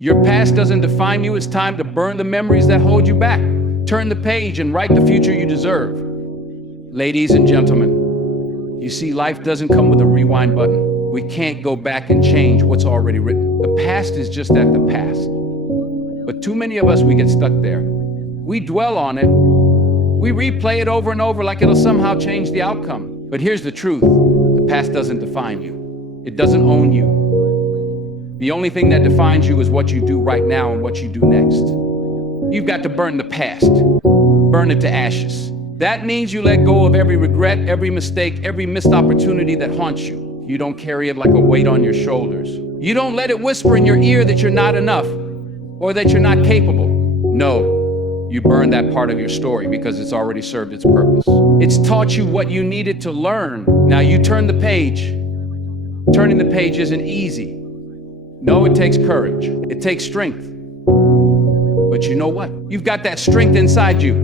Your past doesn't define you. It's time to burn the memories that hold you back. Turn the page and write the future you deserve. Ladies and gentlemen, you see, life doesn't come with a rewind button. We can't go back and change what's already written. The past is just that, the past. But too many of us, we get stuck there. We dwell on it. We replay it over and over like it'll somehow change the outcome. But here's the truth. The past doesn't define you. It doesn't own you. The only thing that defines you is what you do right now and what you do next. You've got to burn the past. Burn it to ashes. That means you let go of every regret, every mistake, every missed opportunity that haunts you. You don't carry it like a weight on your shoulders. You don't let it whisper in your ear that you're not enough or that you're not capable. No, you burn that part of your story because it's already served its purpose. It's taught you what you needed to learn. Now you turn the page. Turning the page isn't easy. No, it takes courage. It takes strength. But you know what? You've got that strength inside you.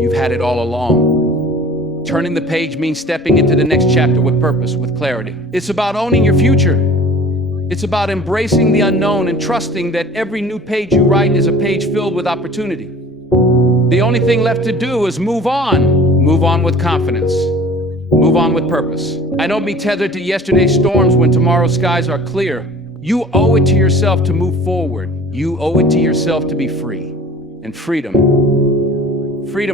You've had it all along. Turning the page means stepping into the next chapter with purpose, with clarity. It's about owning your future. It's about embracing the unknown and trusting that every new page you write is a page filled with opportunity. The only thing left to do is move on. Move on with confidence. Move on with purpose. I don't be tethered to yesterday's storms when tomorrow's skies are clear. You owe it to yourself to move forward. You owe it to yourself to be free. And freedom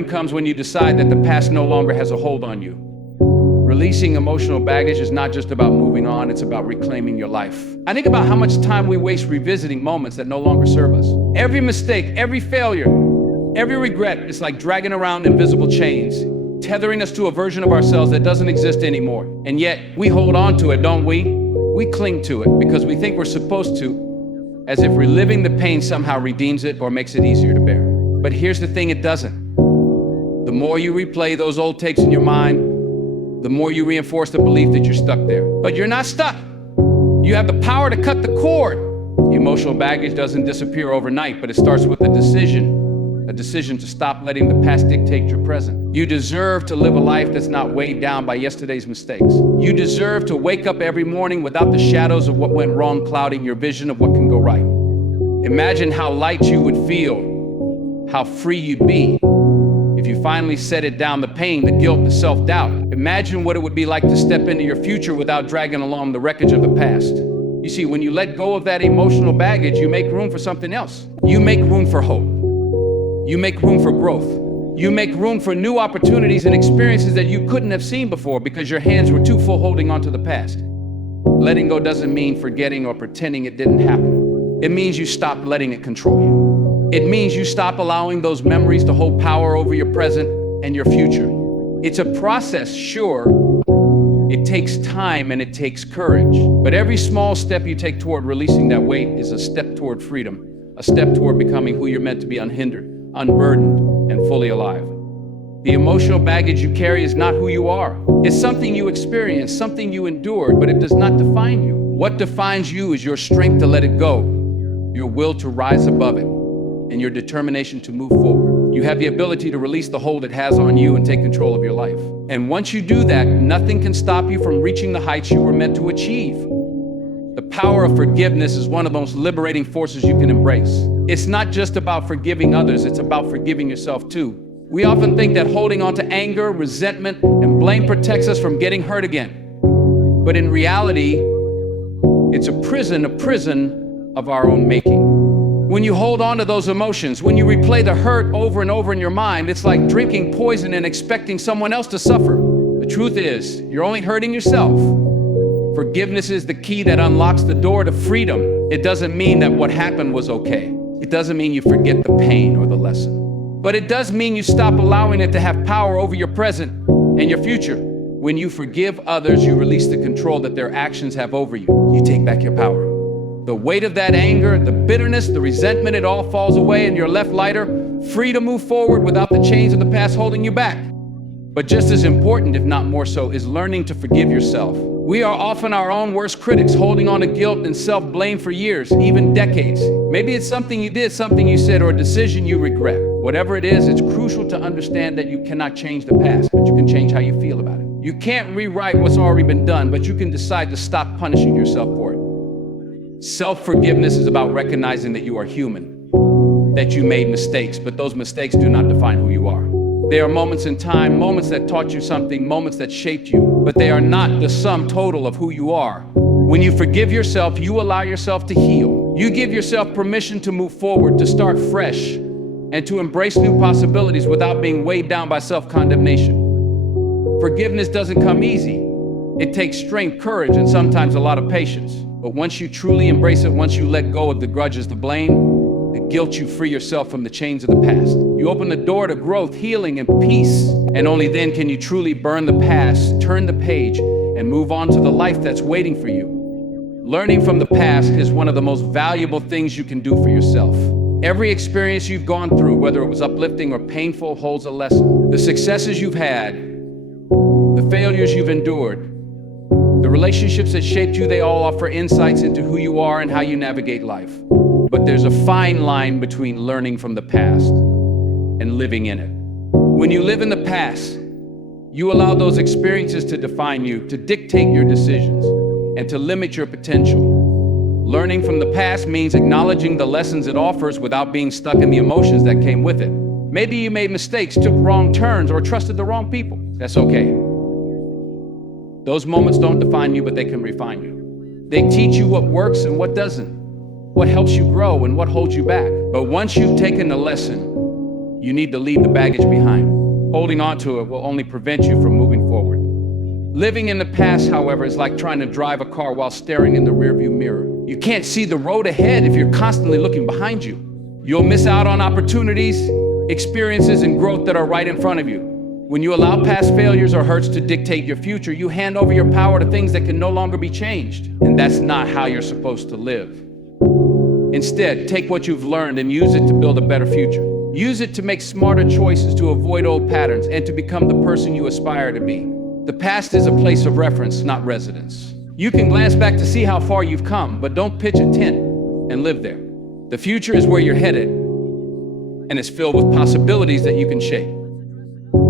comes when you decide that the past no longer has a hold on you. Releasing emotional baggage is not just about moving on, it's about reclaiming your life. I think about how much time we waste revisiting moments that no longer serve us. Every mistake, every failure, every regret is like dragging around invisible chains, tethering us to a version of ourselves that doesn't exist anymore. And yet, we hold on to it, don't we? We cling to it because we think we're supposed to, as if reliving the pain somehow redeems it or makes it easier to bear. But here's the thing, it doesn't. The more you replay those old takes in your mind, the more you reinforce the belief that you're stuck there. But you're not stuck. You have the power to cut the cord. Emotional baggage doesn't disappear overnight, but it starts with a decision to stop letting the past dictate your present. You deserve to live a life that's not weighed down by yesterday's mistakes. You deserve to wake up every morning without the shadows of what went wrong clouding your vision of what can go right. Imagine how light you would feel, how free you'd be if you finally set it down, the pain, the guilt, the self-doubt. Imagine what it would be like to step into your future without dragging along the wreckage of the past. You see, when you let go of that emotional baggage, you make room for something else. You make room for hope. You make room for growth. You make room for new opportunities and experiences that you couldn't have seen before because your hands were too full holding on to the past. Letting go doesn't mean forgetting or pretending it didn't happen. It means you stop letting it control you. It means you stop allowing those memories to hold power over your present and your future. It's a process, sure. It takes time and it takes courage. But every small step you take toward releasing that weight is a step toward freedom, a step toward becoming who you're meant to be, unhindered, unburdened, and fully alive. The emotional baggage you carry is not who you are. It's something you experienced, something you endured, but it does not define you. What defines you is your strength to let it go, your will to rise above it, and your determination to move forward. You have the ability to release the hold it has on you and take control of your life. And once you do that, nothing can stop you from reaching the heights you were meant to achieve. The power of forgiveness is one of the most liberating forces you can embrace. It's not just about forgiving others, it's about forgiving yourself too. We often think that holding on to anger, resentment, and blame protects us from getting hurt again. But in reality, it's a prison of our own making. When you hold on to those emotions, when you replay the hurt over and over in your mind, it's like drinking poison and expecting someone else to suffer. The truth is, you're only hurting yourself. Forgiveness is the key that unlocks the door to freedom. It doesn't mean that what happened was okay. It doesn't mean you forget the pain or the lesson. But it does mean you stop allowing it to have power over your present and your future. When you forgive others, you release the control that their actions have over you. You take back your power. The weight of that anger, the bitterness, the resentment, it all falls away and you're left lighter, free to move forward without the chains of the past holding you back. But just as important, if not more so, is learning to forgive yourself. We are often our own worst critics, holding on to guilt and self-blame for years, even decades. Maybe it's something you did, something you said, or a decision you regret. Whatever it is, it's crucial to understand that you cannot change the past, but you can change how you feel about it. You can't rewrite what's already been done, but you can decide to stop punishing yourself for it. Self-forgiveness is about recognizing that you are human, that you made mistakes, but those mistakes do not define who you are. There are moments in time, moments that taught you something, moments that shaped you, but they are not the sum total of who you are. When you forgive yourself, you allow yourself to heal. You give yourself permission to move forward, to start fresh, and to embrace new possibilities without being weighed down by self-condemnation. Forgiveness doesn't come easy. It takes strength, courage, and sometimes a lot of patience. But once you truly embrace it, once you let go of the grudges, the blame, the guilt, you free yourself from the chains of the past. You open the door to growth, healing, and peace. And only then can you truly burn the past, turn the page, and move on to the life that's waiting for you. Learning from the past is one of the most valuable things you can do for yourself. Every experience you've gone through, whether it was uplifting or painful, holds a lesson. The successes you've had, the failures you've endured, the relationships that shaped you, they all offer insights into who you are and how you navigate life. But there's a fine line between learning from the past and living in it. When you live in the past, you allow those experiences to define you, to dictate your decisions, and to limit your potential. Learning from the past means acknowledging the lessons it offers without being stuck in the emotions that came with it. Maybe you made mistakes, took wrong turns, or trusted the wrong people. That's okay. Those moments don't define you, but they can refine you. They teach you what works and what doesn't, what helps you grow and what holds you back. But once you've taken the lesson, you need to leave the baggage behind. Holding on to it will only prevent you from moving forward. Living in the past, however, is like trying to drive a car while staring in the rearview mirror. You can't see the road ahead if you're constantly looking behind you. You'll miss out on opportunities, experiences, and growth that are right in front of you. When you allow past failures or hurts to dictate your future, you hand over your power to things that can no longer be changed. And that's not how you're supposed to live. Instead, take what you've learned and use it to build a better future. Use it to make smarter choices, to avoid old patterns, and to become the person you aspire to be. The past is a place of reference, not residence. You can glance back to see how far you've come, but don't pitch a tent and live there. The future is where you're headed, and it's filled with possibilities that you can shape.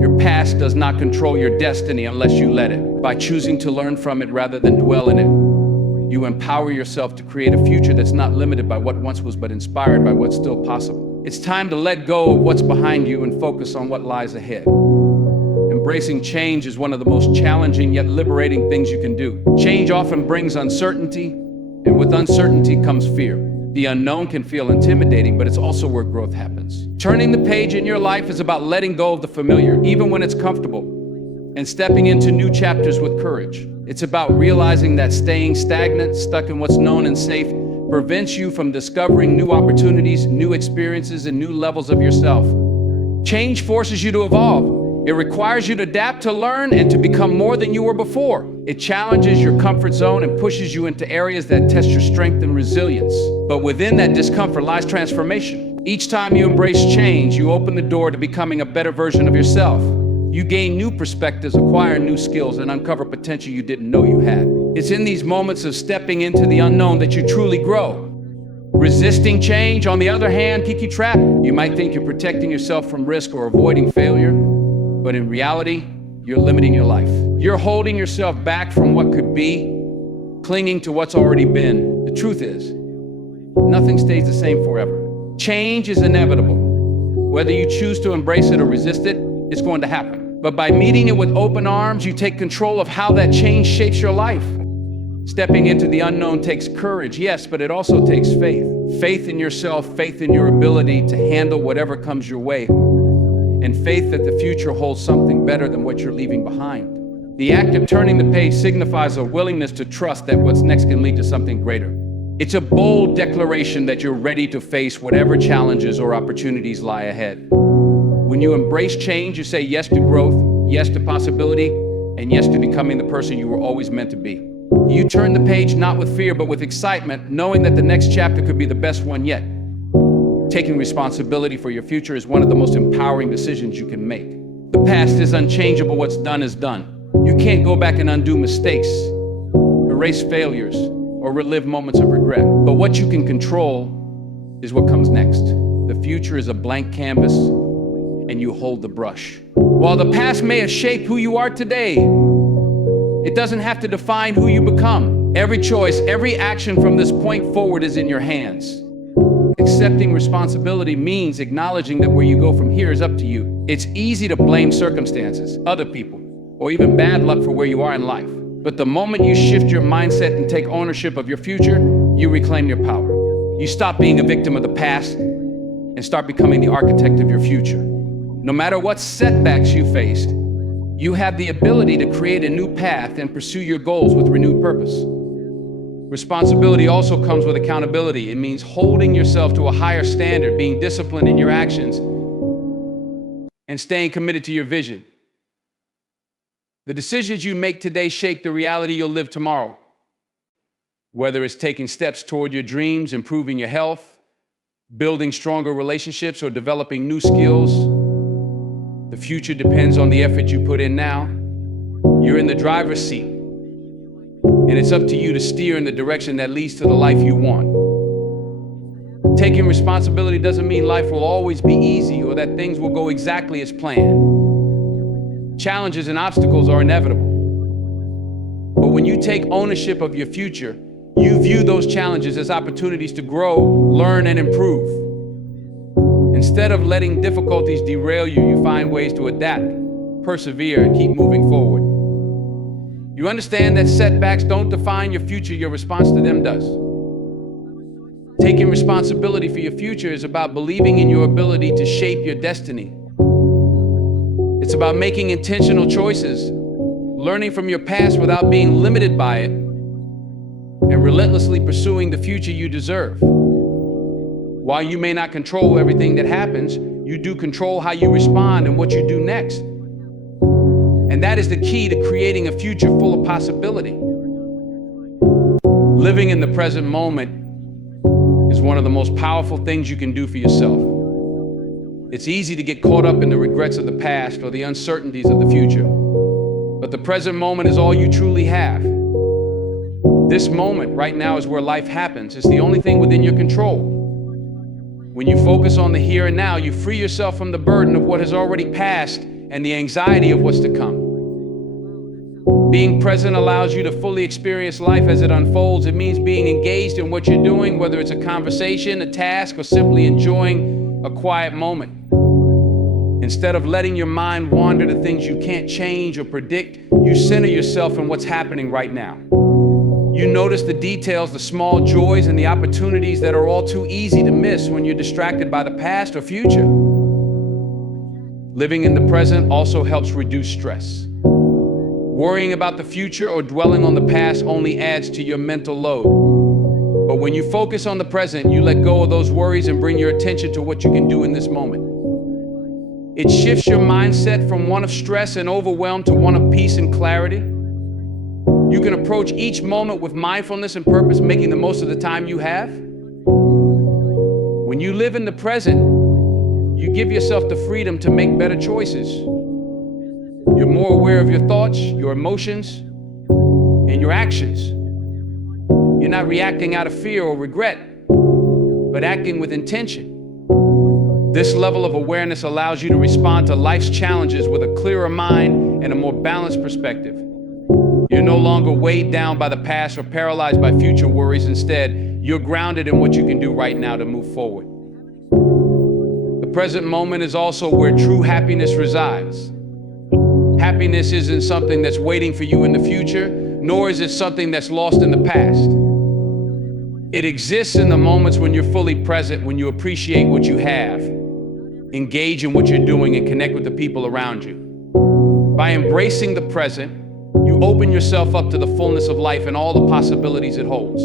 Your past does not control your destiny unless you let it. By choosing to learn from it rather than dwell in it, you empower yourself to create a future that's not limited by what once was, but inspired by what's still possible. It's time to let go of what's behind you and focus on what lies ahead. Embracing change is one of the most challenging yet liberating things you can do. Change often brings uncertainty, and with uncertainty comes fear. The unknown can feel intimidating, but it's also where growth happens. Turning the page in your life is about letting go of the familiar, even when it's comfortable, and stepping into new chapters with courage. It's about realizing that staying stagnant, stuck in what's known and safe, prevents you from discovering new opportunities, new experiences, and new levels of yourself. Change forces you to evolve. It requires you to adapt, to learn, and to become more than you were before. It challenges your comfort zone and pushes you into areas that test your strength and resilience. But within that discomfort lies transformation. Each time you embrace change, you open the door to becoming a better version of yourself. You gain new perspectives, acquire new skills, and uncover potential you didn't know you had. It's in these moments of stepping into the unknown that you truly grow. Resisting change, on the other hand, keep you trapped. You might think you're protecting yourself from risk or avoiding failure, but in reality, you're limiting your life. You're holding yourself back from what could be, clinging to what's already been. The truth is, nothing stays the same forever. Change is inevitable. Whether you choose to embrace it or resist it, it's going to happen. But by meeting it with open arms, you take control of how that change shapes your life. Stepping into the unknown takes courage, yes, but it also takes faith. Faith in yourself, faith in your ability to handle whatever comes your way, and faith that the future holds something better than what you're leaving behind. The act of turning the page signifies a willingness to trust that what's next can lead to something greater. It's a bold declaration that you're ready to face whatever challenges or opportunities lie ahead. When you embrace change, you say yes to growth, yes to possibility, and yes to becoming the person you were always meant to be. You turn the page not with fear, but with excitement, knowing that the next chapter could be the best one yet. Taking responsibility for your future is one of the most empowering decisions you can make. The past is unchangeable. What's done is done. You can't go back and undo mistakes, erase failures, or relive moments of regret. But what you can control is what comes next. The future is a blank canvas, and you hold the brush. While the past may have shaped who you are today, it doesn't have to define who you become. Every choice, every action from this point forward is in your hands. Accepting responsibility means acknowledging that where you go from here is up to you. It's easy to blame circumstances, other people, or even bad luck for where you are in life. But the moment you shift your mindset and take ownership of your future, you reclaim your power. You stop being a victim of the past and start becoming the architect of your future. No matter what setbacks you faced, you have the ability to create a new path and pursue your goals with renewed purpose. Responsibility also comes with accountability. It means holding yourself to a higher standard, being disciplined in your actions, and staying committed to your vision. The decisions you make today shape the reality you'll live tomorrow. Whether it's taking steps toward your dreams, improving your health, building stronger relationships, or developing new skills, the future depends on the effort you put in now. You're in the driver's seat, and it's up to you to steer in the direction that leads to the life you want. Taking responsibility doesn't mean life will always be easy or that things will go exactly as planned. Challenges and obstacles are inevitable. But when you take ownership of your future, you view those challenges as opportunities to grow, learn, and improve. Instead of letting difficulties derail you, you find ways to adapt, persevere, and keep moving forward. You understand that setbacks don't define your future, your response to them does. Taking responsibility for your future is about believing in your ability to shape your destiny. It's about making intentional choices, learning from your past without being limited by it, and relentlessly pursuing the future you deserve. While you may not control everything that happens, you do control how you respond and what you do next. And that is the key to creating a future full of possibility. Living in the present moment is one of the most powerful things you can do for yourself. It's easy to get caught up in the regrets of the past or the uncertainties of the future. But the present moment is all you truly have. This moment right now is where life happens. It's the only thing within your control. When you focus on the here and now, you free yourself from the burden of what has already passed and the anxiety of what's to come. Being present allows you to fully experience life as it unfolds. It means being engaged in what you're doing, whether it's a conversation, a task, or simply enjoying a quiet moment. Instead of letting your mind wander to things you can't change or predict, you center yourself in what's happening right now. You notice the details, the small joys, and the opportunities that are all too easy to miss when you're distracted by the past or future. Living in the present also helps reduce stress. Worrying about the future or dwelling on the past only adds to your mental load. But when you focus on the present, you let go of those worries and bring your attention to what you can do in this moment. It shifts your mindset from one of stress and overwhelm to one of peace and clarity. You can approach each moment with mindfulness and purpose, making the most of the time you have. When you live in the present, you give yourself the freedom to make better choices. You're more aware of your thoughts, your emotions, and your actions. You're not reacting out of fear or regret, but acting with intention. This level of awareness allows you to respond to life's challenges with a clearer mind and a more balanced perspective. You're no longer weighed down by the past or paralyzed by future worries. Instead, you're grounded in what you can do right now to move forward. The present moment is also where true happiness resides. Happiness isn't something that's waiting for you in the future, nor is it something that's lost in the past. It exists in the moments when you're fully present, when you appreciate what you have, engage in what you're doing, and connect with the people around you. By embracing the present, you open yourself up to the fullness of life and all the possibilities it holds.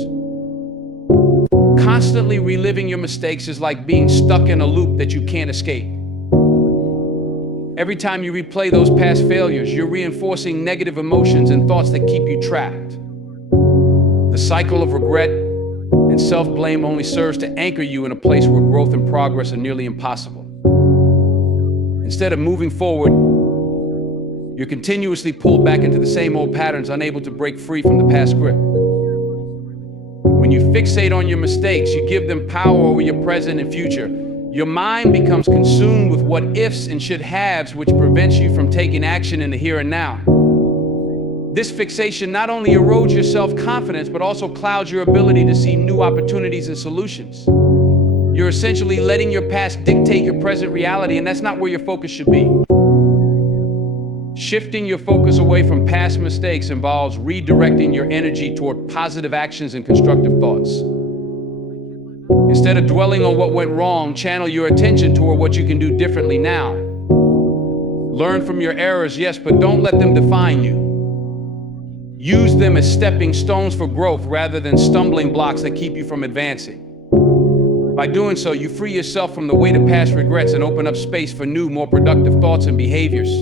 Constantly reliving your mistakes is like being stuck in a loop that you can't escape. Every time you replay those past failures, you're reinforcing negative emotions and thoughts that keep you trapped. The cycle of regret and self-blame only serves to anchor you in a place where growth and progress are nearly impossible. Instead of moving forward, you're continuously pulled back into the same old patterns, unable to break free from the past grip. When you fixate on your mistakes, you give them power over your present and future. Your mind becomes consumed with what ifs and should haves, which prevents you from taking action in the here and now. This fixation not only erodes your self-confidence, but also clouds your ability to see new opportunities and solutions. You're essentially letting your past dictate your present reality, and that's not where your focus should be. Shifting your focus away from past mistakes involves redirecting your energy toward positive actions and constructive thoughts. Instead of dwelling on what went wrong, channel your attention toward what you can do differently now. Learn from your errors, yes, but don't let them define you. Use them as stepping stones for growth rather than stumbling blocks that keep you from advancing. By doing so, you free yourself from the weight of past regrets and open up space for new, more productive thoughts and behaviors.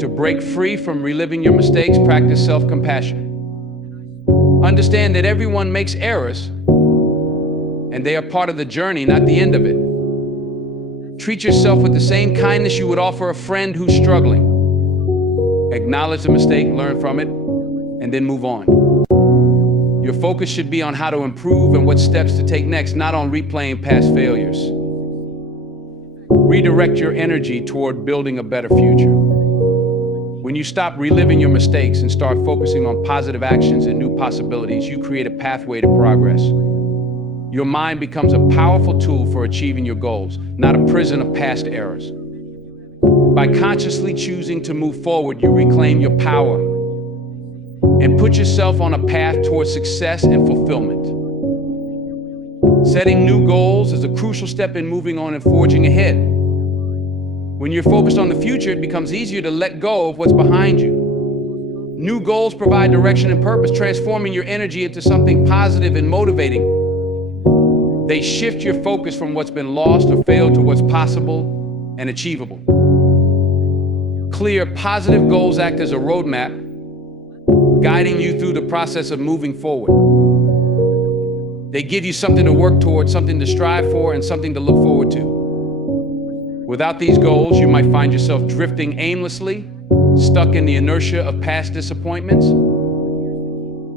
To break free from reliving your mistakes, practice self-compassion. Understand that everyone makes errors, and they are part of the journey, not the end of it. Treat yourself with the same kindness you would offer a friend who's struggling. Acknowledge the mistake, learn from it, and then move on. Your focus should be on how to improve and what steps to take next, not on replaying past failures. Redirect your energy toward building a better future. When you stop reliving your mistakes and start focusing on positive actions and new possibilities, you create a pathway to progress. Your mind becomes a powerful tool for achieving your goals, not a prison of past errors. By consciously choosing to move forward, you reclaim your power and put yourself on a path towards success and fulfillment. Setting new goals is a crucial step in moving on and forging ahead. When you're focused on the future, it becomes easier to let go of what's behind you. New goals provide direction and purpose, transforming your energy into something positive and motivating. They shift your focus from what's been lost or failed to what's possible and achievable. Clear, positive goals act as a roadmap, guiding you through the process of moving forward. They give you something to work towards, something to strive for, and something to look forward to. Without these goals, you might find yourself drifting aimlessly, stuck in the inertia of past disappointments.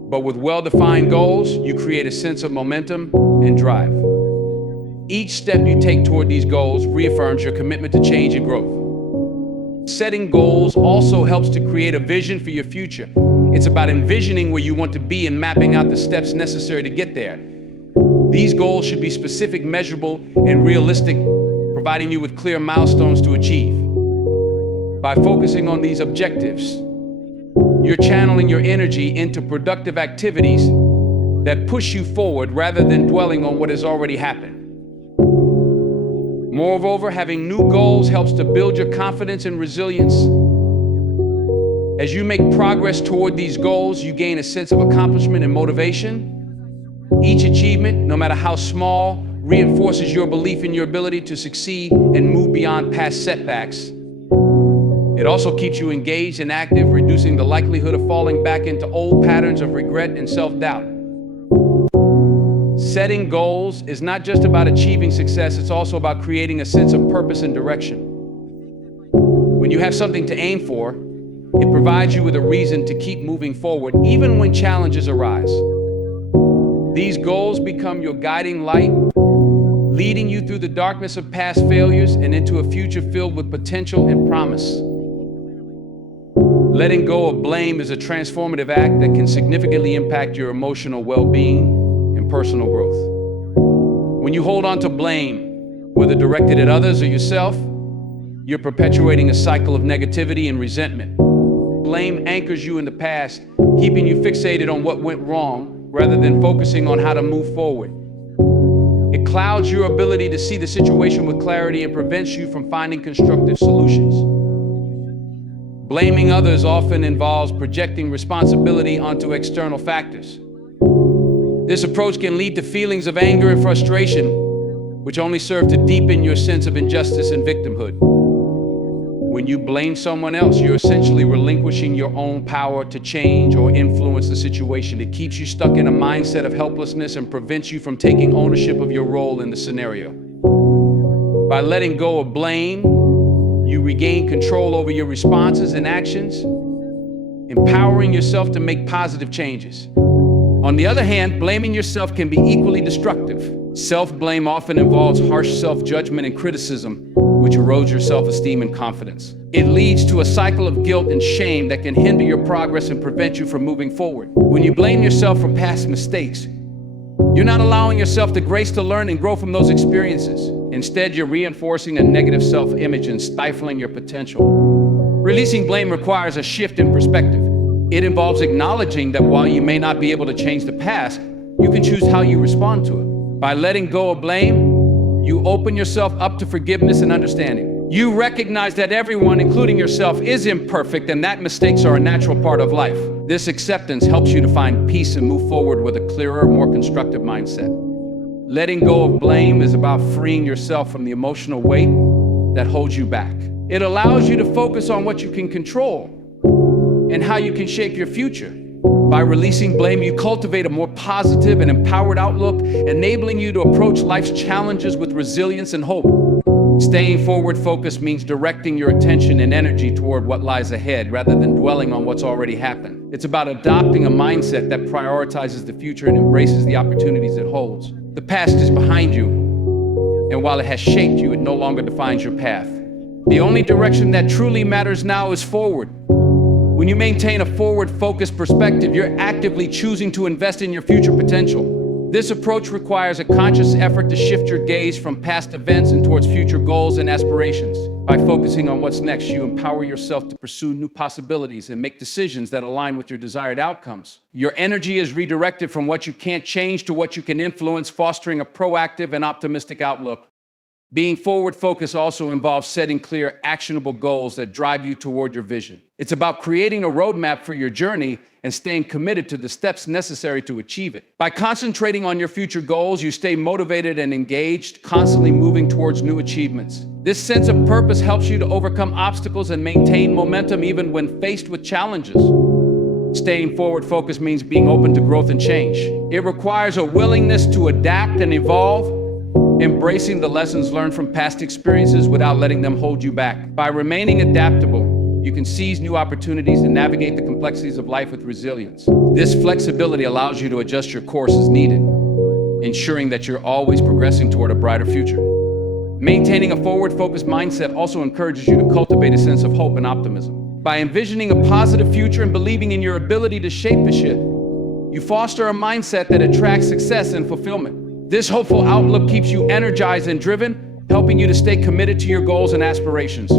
But with well-defined goals, you create a sense of momentum and drive. Each step you take toward these goals reaffirms your commitment to change and growth. Setting goals also helps to create a vision for your future. It's about envisioning where you want to be and mapping out the steps necessary to get there. These goals should be specific, measurable, and realistic, providing you with clear milestones to achieve. By focusing on these objectives, you're channeling your energy into productive activities that push you forward rather than dwelling on what has already happened. Moreover, having new goals helps to build your confidence and resilience. As you make progress toward these goals, you gain a sense of accomplishment and motivation. Each achievement, no matter how small, reinforces your belief in your ability to succeed and move beyond past setbacks. It also keeps you engaged and active, reducing the likelihood of falling back into old patterns of regret and self-doubt. Setting goals is not just about achieving success, it's also about creating a sense of purpose and direction. When you have something to aim for, it provides you with a reason to keep moving forward, even when challenges arise. These goals become your guiding light, leading you through the darkness of past failures and into a future filled with potential and promise. Letting go of blame is a transformative act that can significantly impact your emotional well-being and personal growth. When you hold on to blame, whether directed at others or yourself, you're perpetuating a cycle of negativity and resentment. Blame anchors you in the past, keeping you fixated on what went wrong rather than focusing on how to move forward. It clouds your ability to see the situation with clarity and prevents you from finding constructive solutions. Blaming others often involves projecting responsibility onto external factors. This approach can lead to feelings of anger and frustration, which only serve to deepen your sense of injustice and victimhood. When you blame someone else, you're essentially relinquishing your own power to change or influence the situation. It keeps you stuck in a mindset of helplessness and prevents you from taking ownership of your role in the scenario. By letting go of blame, you regain control over your responses and actions, empowering yourself to make positive changes. On the other hand, blaming yourself can be equally destructive. Self-blame often involves harsh self-judgment and criticism, which erodes your self-esteem and confidence. It leads to a cycle of guilt and shame that can hinder your progress and prevent you from moving forward. When you blame yourself for past mistakes, you're not allowing yourself the grace to learn and grow from those experiences. Instead, you're reinforcing a negative self-image and stifling your potential. Releasing blame requires a shift in perspective. It involves acknowledging that while you may not be able to change the past, you can choose how you respond to it. By letting go of blame, you open yourself up to forgiveness and understanding. You recognize that everyone, including yourself, is imperfect and that mistakes are a natural part of life. This acceptance helps you to find peace and move forward with a clearer, more constructive mindset. Letting go of blame is about freeing yourself from the emotional weight that holds you back. It allows you to focus on what you can control and how you can shape your future. By releasing blame, you cultivate a more positive and empowered outlook, enabling you to approach life's challenges with resilience and hope. Staying forward focused means directing your attention and energy toward what lies ahead rather than dwelling on what's already happened. It's about adopting a mindset that prioritizes the future and embraces the opportunities it holds. The past is behind you, and while it has shaped you, it no longer defines your path. The only direction that truly matters now is forward. When you maintain a forward-focused perspective, you're actively choosing to invest in your future potential. This approach requires a conscious effort to shift your gaze from past events and towards future goals and aspirations. By focusing on what's next, you empower yourself to pursue new possibilities and make decisions that align with your desired outcomes. Your energy is redirected from what you can't change to what you can influence, fostering a proactive and optimistic outlook. Being forward-focused also involves setting clear, actionable goals that drive you toward your vision. It's about creating a roadmap for your journey and staying committed to the steps necessary to achieve it. By concentrating on your future goals, you stay motivated and engaged, constantly moving towards new achievements. This sense of purpose helps you to overcome obstacles and maintain momentum even when faced with challenges. Staying forward-focused means being open to growth and change. It requires a willingness to adapt and evolve, embracing the lessons learned from past experiences without letting them hold you back. By remaining adaptable, you can seize new opportunities and navigate the complexities of life with resilience. This flexibility allows you to adjust your course as needed, ensuring that you're always progressing toward a brighter future. Maintaining a forward-focused mindset also encourages you to cultivate a sense of hope and optimism. By envisioning a positive future and believing in your ability to shape the shift, you foster a mindset that attracts success and fulfillment. This hopeful outlook keeps you energized and driven, helping you to stay committed to your goals and aspirations.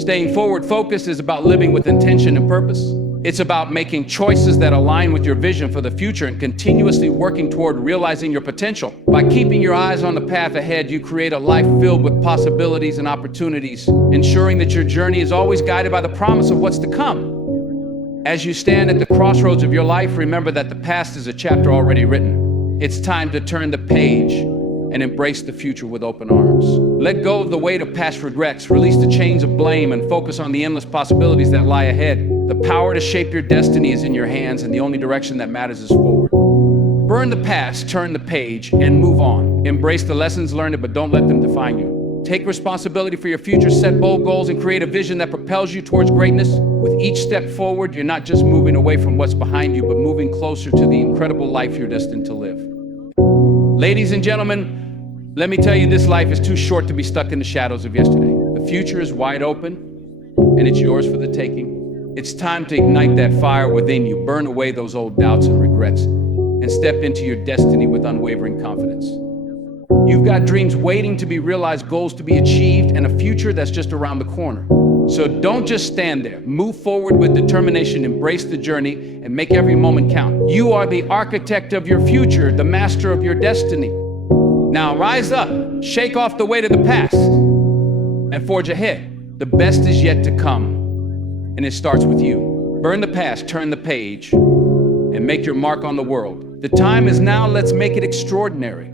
Staying forward-focused is about living with intention and purpose. It's about making choices that align with your vision for the future and continuously working toward realizing your potential. By keeping your eyes on the path ahead, you create a life filled with possibilities and opportunities, ensuring that your journey is always guided by the promise of what's to come. As you stand at the crossroads of your life, remember that the past is a chapter already written. It's time to turn the page and embrace the future with open arms. Let go of the weight of past regrets, release the chains of blame, and focus on the endless possibilities that lie ahead. The power to shape your destiny is in your hands, and the only direction that matters is forward. Burn the past, turn the page, and move on. Embrace the lessons learned, but don't let them define you. Take responsibility for your future, set bold goals, and create a vision that propels you towards greatness. With each step forward, you're not just moving away from what's behind you, but moving closer to the incredible life you're destined to live. Ladies and gentlemen, let me tell you, this life is too short to be stuck in the shadows of yesterday. The future is wide open, and it's yours for the taking. It's time to ignite that fire within you, burn away those old doubts and regrets, and step into your destiny with unwavering confidence. You've got dreams waiting to be realized, goals to be achieved, and a future that's just around the corner. So don't just stand there. Move forward with determination, embrace the journey, and make every moment count. You are the architect of your future, the master of your destiny. Now rise up, shake off the weight of the past, and forge ahead. The best is yet to come, and it starts with you. Burn the past, turn the page, and make your mark on the world. The time is now, let's make it extraordinary.